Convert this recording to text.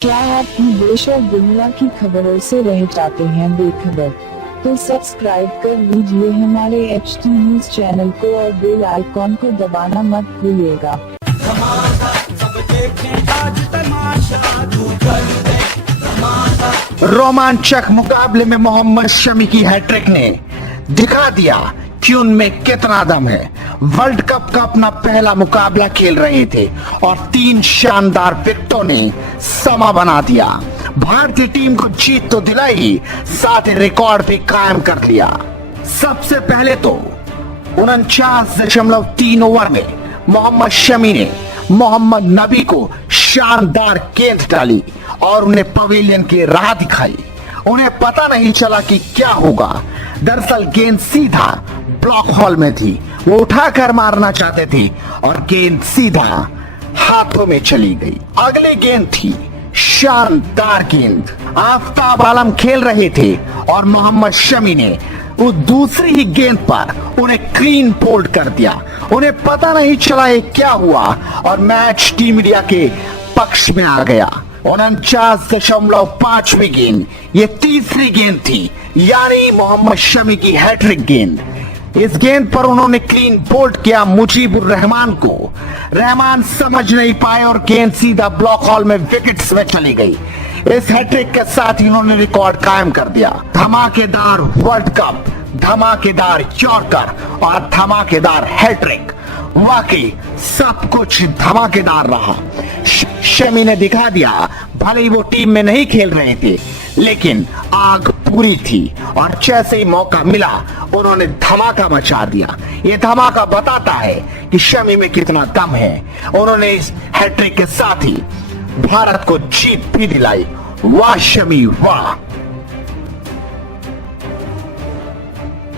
क्या आप देश और दुनिया की खबरों से रह जाते हैं बेखबर? तो सब्सक्राइब कर लीजिए हमारे HT न्यूज चैनल को और बेल आइकॉन को दबाना मत भूलिएगा। रोमांचक मुकाबले में मोहम्मद शमी की हैट्रिक ने दिखा दिया कि उनमें कितना दम है। वर्ल्ड कप का अपना पहला मुकाबला खेल रहे थे और 3 शानदार विकेटों ने समा बना दिया। भारतीय टीम को जीत तो दिलाई, साथ ही रिकॉर्ड भी कायम कर लिया। सबसे पहले तो 49.3 ओवर में मोहम्मद शमी ने मोहम्मद नबी को शानदार गेंद डाली और उन्हें पवेलियन की राह दिखाई। उन्हें पता नहीं चला कि क्या होगा। दरअसल गेंद सीधा ब्लॉक हॉल में थी। वो उठाकर मारना चाहते थे और गेंद सीधा हाथों में चली गई। अगली गेंद थी शानदार गेंद। आफताब आलम खेल रहे थे और मोहम्मद शमी ने वो दूसरी ही गेंद पर उन्हें क्लीन बोल्ड कर दिया। उन्हें पता नहीं चला ये क्या हुआ और मैच टीम इंडिया के पक्ष में आ गया। 49.5वीं गेंद ये तीसरी गेंद थी, यानी मोहम्मद शमी की हैट्रिक गेंद। इस गेंद पर उन्होंने क्लीन बोल्ड किया मुजीबुर रहमान को। रहमान समझ नहीं पाए और गेंद सीधा ब्लॉक हॉल में विकेट्स में चली गई। इस हैट्रिक के साथ ही उन्होंने रिकॉर्ड कायम कर दिया। धमाकेदार वर्ल्ड कप, धमाकेदार यॉर्कर और धमाकेदार हैट्रिक, वाकई सब कुछ धमाकेदार रहा। शमी ने दिखा दिया, भले ही वो टीम में नहीं खेल रहे थे, लेकिन आग पूरी थी और जैसे ही मौका मिला उन्होंने धमाका मचा दिया। ये धमाका बताता है कि शमी में कितना दम है। उन्होंने इस हैट्रिक के साथ ही भारत को जीत भी दिलाई। वाह शमी वाह।